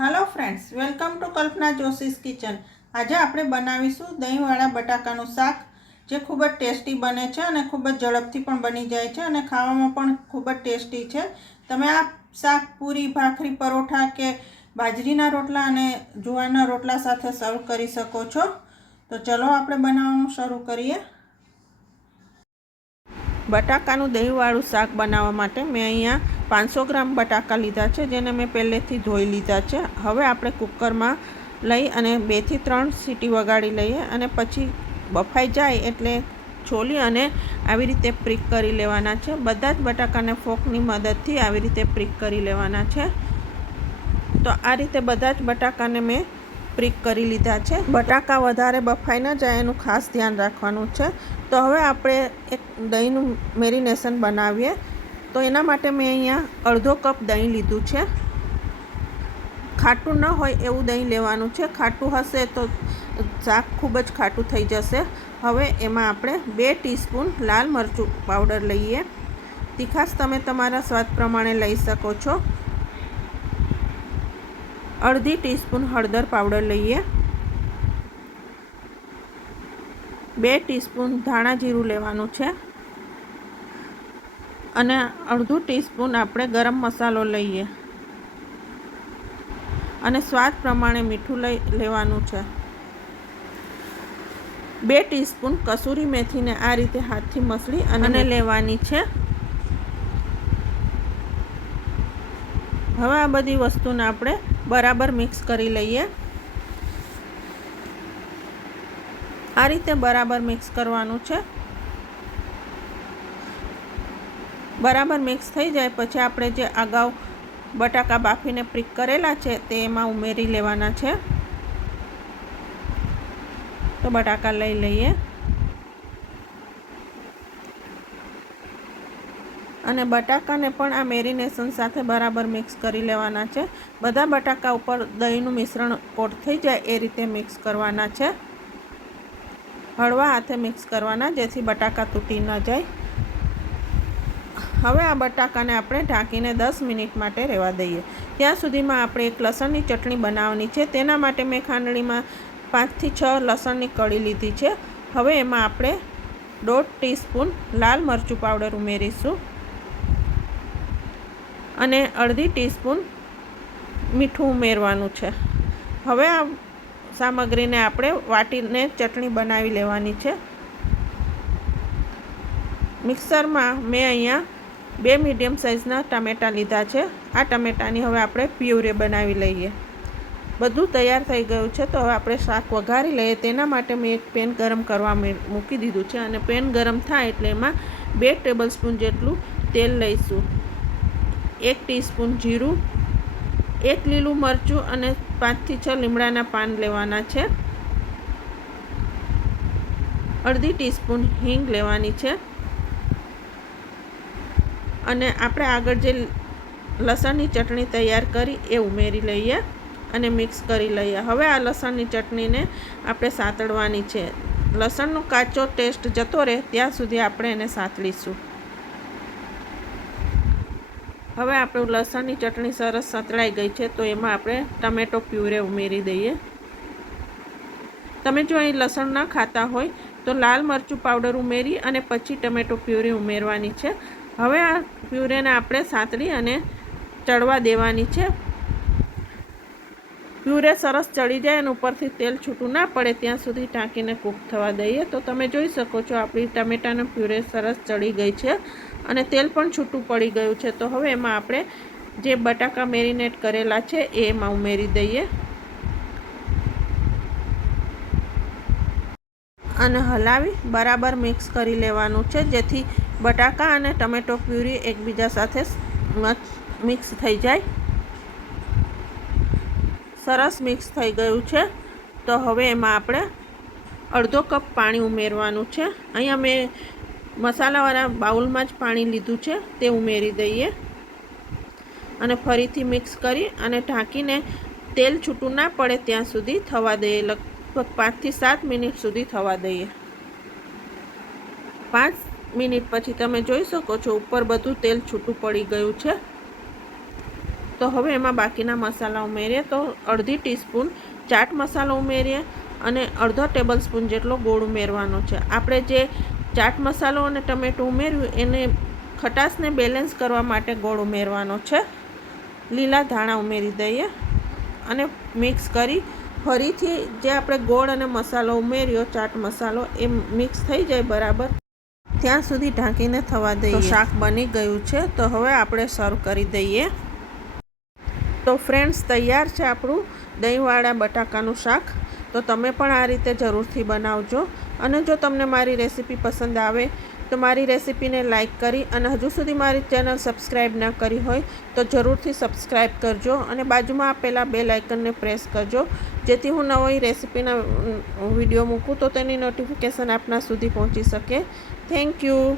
Hello friends, welcome to Kalpana Joshi's kitchen. आज આપણે બનાવીશું દહીંવાળા બટાકાનું શાક, જે ખૂબ જ ટેસ્ટી બને છે અને ખૂબ જ ઝડપથી પણ બની જાય છે અને ખાવામાં પણ ખૂબ જ ટેસ્ટી છે। તમે આ શાક પૂરી, ભાખરી, પરોઠા કે બાજરીના રોટલા અને જુવારના રોટલા સાથે સર્વ કરી શકો છો। તો ચલો આપણે બનાવવાનું શરૂ કરીએ। બટાકાનું દહીંવાળું શાક બનાવવા માટે મેં અહીંયા 500 ગ્રામ બટાકા લીધા છે, જેને મેં પહેલેથી ધોઈ લીધા છે। હવે આપણે કુકરમાં લઈ અને 2 થી 3 સીટી વગાડી લઈએ અને પછી બફાઈ જાય એટલે છોલી અને આવી રીતે પ્રિક કરી લેવાના છે। બધા જ બટાકાને ફોકની મદદથી આવી રીતે પ્રિક કરી લેવાના છે। તો આ રીતે બધા જ બટાકાને મેં પ્રિક કરી લીધા છે। બટાકા વધારે બફાઈ ન જાય એનું ખાસ ધ્યાન રાખવાનું છે। તો હવે આપણે એક દહીંનું મેરિનેશન બનાવીએ। તો એના માટે મેં અહીંયા અડધો કપ દહીં લીધું છે। ખાટું ન હોય એવું દહીં લેવાનું છે, ખાટું હશે તો શાક ખૂબ જ ખાટું થઈ જશે। હવે એમાં આપણે 2 ટીસ્પૂન લાલ મરચું પાવડર લઈએ। તીખાશ તમે તમારા સ્વાદ પ્રમાણે લઈ શકો છો। અડધી ટીસ્પૂન હળદર પાવડર લઈએ। 2 ટીસ્પૂન ધાણા જીરું લેવાનું છે અને અડધું ટીસ્પૂન આપણે ગરમ મસાલો લઈએ અને સ્વાદ પ્રમાણે મીઠું લેવાનું છે। 2 ટીસ્પૂન કસૂરી મેથીને આ રીતે હાથથી મસળી અને લેવાની છે। હવે આ બધી વસ્તુને આપણે બરાબર મિક્સ કરી લઈએ। આ રીતે બરાબર મિક્સ કરવાનું છે। બરાબર મિક્સ થઈ જાય પછી આપણે જે અગાઉ બટાકા બાફીને પ્રિક કરેલા છે તે એમાં ઉમેરી લેવાના છે। તો બટાકા લઈ લઈએ અને બટાકાને પણ આ મેરિનેશન સાથે બરાબર મિક્સ કરી લેવાના છે। બધા બટાકા ઉપર દહીંનું મિશ્રણ કોટ થઈ જાય એ રીતે મિક્સ કરવાના છે। હળવા હાથે મિક્સ કરવાના, જેથી બટાકા તૂટી ન જાય। હવે આ બટાકાને આપણે ઢાંકીને 10 મિનિટ માટે રહેવા દઈએ। ત્યાં સુધીમાં આપણે એક લસણની ચટણી બનાવવાની છે। તેના માટે મેં ખાંડણીમાં 5 થી 6 લસણની કળી લીધી છે। હવે એમાં આપણે 1.5 ટીસ્પૂન લાલ મરચું પાવડર ઉમેરીશું અને અડધી ટીસ્પૂન મીઠું ઉમેરવાનું છે। હવે આ સામગ્રીને આપણે વાટીને ચટણી બનાવી લેવાની છે। મિક્સરમાં મેં અહીંયા 2 મીડિયમ સાઇઝના ટામેટાં લીધા છે। આ ટામેટાની હવે આપણે પ્યુરે બનાવી લઈએ। બધું તૈયાર થઈ ગયું છે। તો હવે આપણે શાક વઘારી લઈએ। તેના માટે મેં એક પેન ગરમ કરવા મૂકી દીધું છે અને પેન ગરમ થાય એટલે એમાં 2 ટેબલસ્પૂન જેટલું તેલ લઈશું, 1 ટીસ્પૂન જીરું, 1 લીલું મરચું અને 5 થી 6 લીમડાના પાન લેવાના છે। અડધી ટીસ્પૂન હિંગ લેવાની છે અને આપણે આગળ જે લસણની ચટણી તૈયાર કરી એ ઉમેરી લઈએ અને મિક્સ કરી લઈએ। હવે આ લસણની ચટણીને આપણે સાતળવાની છે। લસણનો કાચો ટેસ્ટ જતો રહે ત્યાં સુધી આપણે એને સાતળીશું। હવે આપણું લસણની ચટણી સરસ સતળાઈ ગઈ છે, તો એમાં આપણે ટમેટો પ્યુરે ઉમેરી દઈએ। તમે જો અહીં લસણ ન ખાતા હોય તો લાલ મરચું પાવડર ઉમેરી અને પછી ટમેટો પ્યુરી ઉમેરવાની છે। હવે આ પ્યુરેને આપણે સાતળી અને ચડવા દેવાની છે। પ્યુરે સરસ ચડી જાય અને ઉપરથી તેલ છૂટું ના પડે ત્યાં સુધી ઢાંકીને કૂક થવા દઈએ। તો તમે જોઈ શકો છો આપણી ટામેટાનો પ્યુરે સરસ ચડી ગઈ છે અને તેલ પણ છૂટું પડી ગયું છે। તો હવે એમાં આપણે જે બટાકા મેરિનેટ કરેલા છે એ એમાં ઉમેરી દઈએ અને હલાવી બરાબર મિક્સ કરી લેવાનું છે, જેથી બટાકા અને ટમેટો પ્યુરી એકબીજા સાથે મિક્સ થઈ જાય। સરસ મિક્સ થઈ ગયું છે। તો હવે એમાં આપણે અડધો કપ પાણી ઉમેરવાનું છે। અહીંયા મેં મસાલાવાળા બાઉલમાં જ પાણી લીધું છે, તે ઉમેરી દઈએ અને ફરીથી મિક્સ કરી અને ઢાંકીને તેલ છૂટું ના પડે ત્યાં સુધી થવા દઈએ। લગભગ 5 થી 7 મિનિટ સુધી થવા દઈએ। 5 મિનિટ પછી તમે જોઈ શકો છો ઉપર બધું તેલ છૂટું પડી ગયું છે। તો હવે એમાં બાકીના મસાલા ઉમેરીએ. તો અડધી ટીસ્પૂન ચાટ મસાલો ઉમેરીએ અને અડધો ટેબલ સ્પૂન જેટલો ગોળ ઉમેરવાનો છે. આપણે જે ચાટ મસાલો અને ટમેટું ઉમેર્યું એને ખટાશને બેલેન્સ કરવા માટે ગોળ ઉમેરવાનો છે. લીલા ધાણા ઉમેરી દઈએ અને મિક્સ કરી ફરીથી જે આપણે ગોળ અને મસાલો ઉમેર્યો ચાટ મસાલો એ મિક્સ થઈ જાય બરાબર ત્યાં સુધી ઢાંકીને થવા દઈએ. તો શાક બની ગયું છે. તો હવે આપણે સર્વ કરી દઈએ. તો ફ્રેન્ડ્સ, તૈયાર છે આપણું દહીંવાળા બટાકાનું શાક. તો તમે પણ આ રીતે જરૂરથી બનાવજો. અને જો તમને મારી રેસીપી પસંદ આવે તો મારી રેસીપીને લાઇક કરી અને હજુ સુધી મારી ચેનલ સબસ્ક્રાઈબ ન કરી હોય તો જરૂરથી સબસ્ક્રાઈબ કરજો અને બાજુમાં આપેલા બેલ આઇકનને પ્રેસ કરજો, જેથી હું નવી રેસીપીના વિડીયો મૂકું તો તેની નોટિફિકેશન આપના સુધી પહોંચી શકે. Thank you.